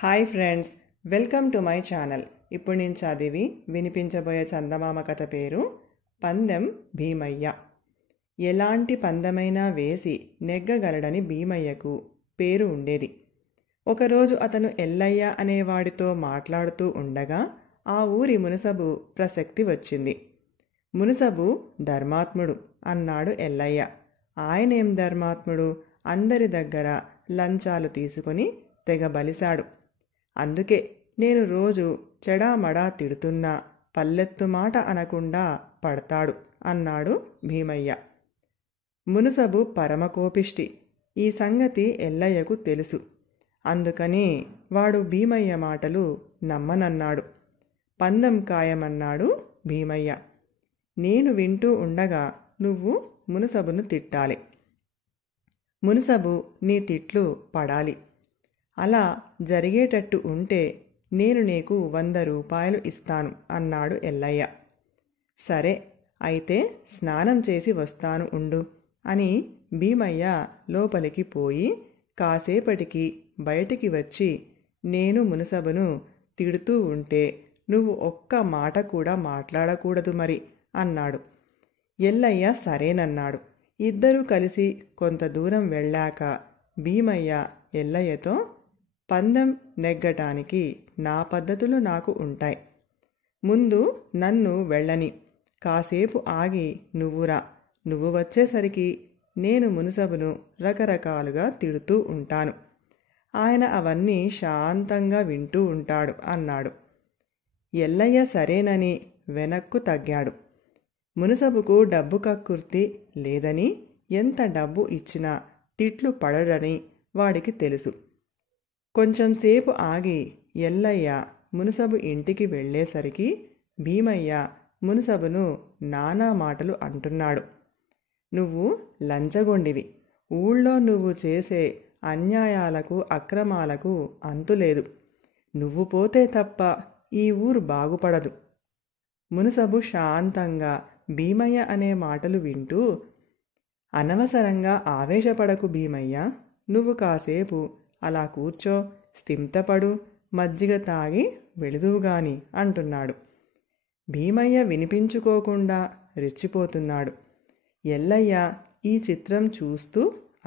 Hi friends, welcome to my channel. ఇప్పుడు నేను చదివి వినిపించబోయే చందమామ కథ పేరు పందెం భీమయ్య. ఎలాంటి పందెమైనా వేసి నెగ్గగలడని భీమయ్యకు పేరు ఉండేది. ఒకరోజు అతను ఎల్లయ్య అనేవాడితో మాట్లాడుతూ ఉండగా ఆ ఊరి మునసబు ప్రసక్తి వచ్చింది. మునసబు ధర్మాత్ముడు అన్నాడు ఎల్లయ్య. ఆయనేం ధర్మాత్ముడు, అందరి దగ్గర లంచాలు తీసుకొని తెగ బలిశాడు. అందుకే నేను రోజు చెడామడా తిడుతున్నా పల్లెత్తు మాట అనకుండా పడతాడు అన్నాడు భీమయ్య. మునసబు పరమకోపిష్టి. ఈ సంగతి ఎల్లయ్యకు తెలుసు. అందుకని వాడు భీమయ్య మాటలు నమ్మనన్నాడు. పందెం ఖాయమన్నాడు భీమయ్య. నేను వింటూ ఉండగా నువ్వు మునసబును తిట్టాలి. మునసబు నీ తిట్లు పడాలి. అలా జరిగేటట్టు ఉంటే నేను నీకు 100 రూపాయలు ఇస్తాను అన్నాడు ఎల్లయ్య. సరే అయితే స్నానం చేసి వస్తాను ఉండు అని భీమయ్య లోపలికి పోయి కాసేపటికి బయటికి వచ్చి నేను మునసబును తిడుతూ ఉంటే నువ్వు ఒక్క మాట కూడా మాట్లాడకూడదు మరి అన్నాడు. ఎల్లయ్య సరేనన్నాడు. ఇద్దరూ కలిసి కొంత దూరం వెళ్ళాక భీమయ్య ఎల్లయ్యతో, పందెం నెగ్గటానికి నా పద్ధతులు నాకు ఉంటాయి. ముందు నన్ను వెళ్ళని, కాసేపు ఆగి నువ్వురా. నువ్వు వచ్చేసరికి నేను మునసబును రకరకాలుగా తిడుతూ ఉంటాను. ఆయన అవన్నీ శాంతంగా వింటూ ఉంటాడు అన్నాడు. ఎల్లయ్య సరేనని వెనక్కు తగ్గాడు. మునసబుకు డబ్బు కక్కుర్తి లేదని, ఎంత డబ్బు ఇచ్చినా తిట్లు పడడని వాడికి తెలుసు. కొంచెంసేపు ఆగి ఎల్లయ్య మునసబు ఇంటికి వెళ్ళేసరికి భీమయ్య మునసబును నానా మాటలు అంటున్నాడు. నువ్వు లంచగొండివి. ఊళ్ళో నువ్వు చేసే అన్యాయాలకు అక్రమాలకు అంతులేదు. నువ్వు పోతే తప్ప ఈ ఊరు బాగుపడదు. మునసబు శాంతంగా భీమయ్య అనే మాటలు వింటూ, అనవసరంగా ఆవేశపడకు భీమయ్య, నువ్వు కాసేపు అలా కూర్చో, స్థిమితపడు, మజ్జిగ తాగి వెళుదువుగాని అంటున్నాడు. భీమయ్య వినిపించుకోకుండా రెచ్చిపోతున్నాడు. ఎల్లయ్య ఈ చిత్రం చూస్తూ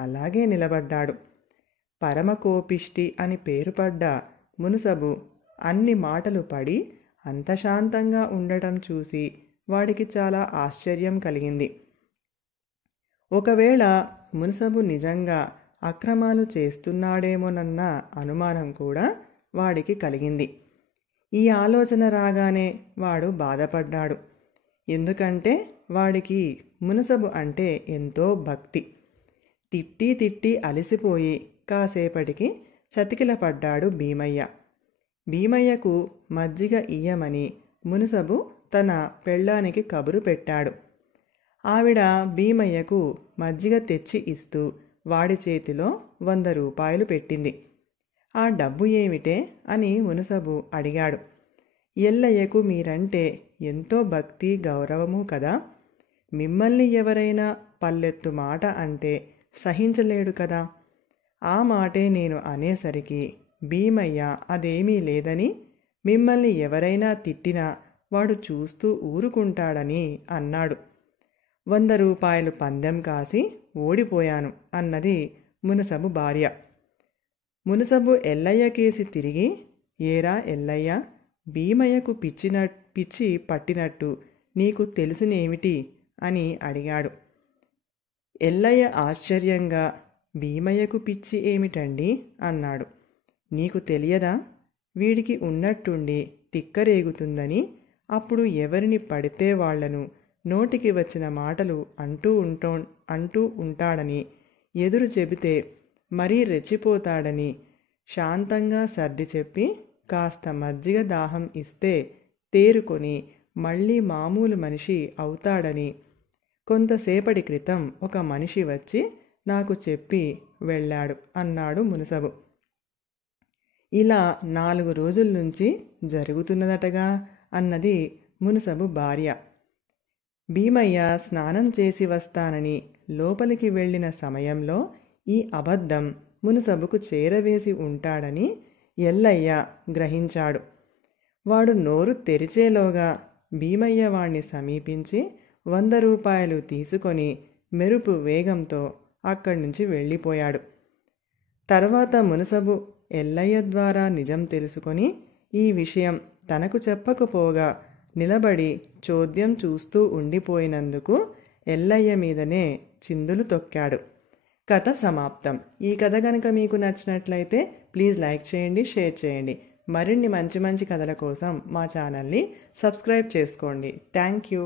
అలాగే నిలబడ్డాడు. పరమకోపిష్టి అని పేరుపడ్డ మునసబు అన్ని మాటలు పడి అంత శాంతంగా ఉండటం చూసి వాడికి చాలా ఆశ్చర్యం కలిగింది. ఒకవేళ మునసబు నిజంగా అక్రమాలు చేస్తున్నాడేమోనన్న అనుమానం కూడా వాడికి కలిగింది. ఈ ఆలోచన రాగానే వాడు బాధపడ్డాడు. ఎందుకంటే వాడికి మునసబు అంటే ఎంతో భక్తి. తిట్టి తిట్టి అలసిపోయి కాసేపటికి చతికిలపడ్డాడు భీమయ్య. భీమయ్యకు మజ్జిగ ఇయ్యమని మునసబు తన పెళ్ళానికి కబురు పెట్టాడు. ఆవిడ భీమయ్యకు మజ్జిగ తెచ్చి ఇస్తూ వాడి చేతిలో 100 రూపాయలు పెట్టింది. ఆ డబ్బు ఏమిటే అని మునసబు అడిగాడు. ఎల్లయ్యకు మీరంటే ఎంతో భక్తి గౌరవము కదా. మిమ్మల్ని ఎవరైనా పల్లెత్తు మాట అంటే సహించలేడు కదా. ఆ మాటే నేను అనేసరికి భీమయ్య అదేమీ లేదని, మిమ్మల్ని ఎవరైనా తిట్టినా వాడు చూస్తూ ఊరుకుంటాడని అన్నాడు. 100 రూపాయలు పందెం కాసి ఓడిపోయాను అన్నది మునసబు భార్య. మునసబు ఎల్లయ్య కేసి తిరిగి, ఏరా ఎల్లయ్య, భీమయ్యకు పిచ్చి పట్టినట్టు నీకు తెలుసునేమిటి అని అడిగాడు. ఎల్లయ్య ఆశ్చర్యంగా, భీమయ్యకు పిచ్చి ఏమిటండి అన్నాడు. నీకు తెలియదా? వీడికి ఉన్నట్టుండి తిక్కరేగుతుందని అప్పుడు ఎవరిని పడితే వాళ్లను నోటికి వచ్చిన మాటలు అంటూ ఉంటాడని, ఎదురు చెబితే మరీ రెచ్చిపోతాడని శాంతంగా సర్ది చెప్పి కాస్త మజ్జిగ దాహం ఇస్తే తేరుకొని మళ్ళీ మామూలు మనిషి అవుతాడని కొంతసేపటి క్రితం ఒక మనిషి వచ్చి నాకు చెప్పి వెళ్ళాడు అన్నాడు మునసబు. ఇలా 4 రోజుల నుంచి జరుగుతున్నదటగా అన్నది మునసబు భార్య. భీమయ్య స్నానం చేసి వస్తానని లోపలికి వెళ్ళిన సమయంలో ఈ అబద్ధం మునసబుకు చేరవేసి ఉంటాడని ఎల్లయ్య గ్రహించాడు. వాడు నోరు తెరిచేలోగా భీమయ్య వాణ్ణి సమీపించి 100 రూపాయలు తీసుకొని మెరుపు వేగంతో అక్కడి నుంచి వెళ్ళిపోయాడు. తర్వాత మునసబు ఎల్లయ్య ద్వారా నిజం తెలుసుకొని ఈ విషయం తనకు చెప్పకపోగా నిలబడి చోద్యం చూస్తూ ఉండిపోయినందుకు ఎల్లయ్య మీదనే చిందులు తొక్కాడు. కథ సమాప్తం. ఈ కథ కనుక మీకు నచ్చినట్లయితే ప్లీజ్ లైక్ చేయండి, షేర్ చేయండి. మరిన్ని మంచి మంచి కథల కోసం మా ఛానల్ని సబ్స్క్రైబ్ చేసుకోండి. Thank you.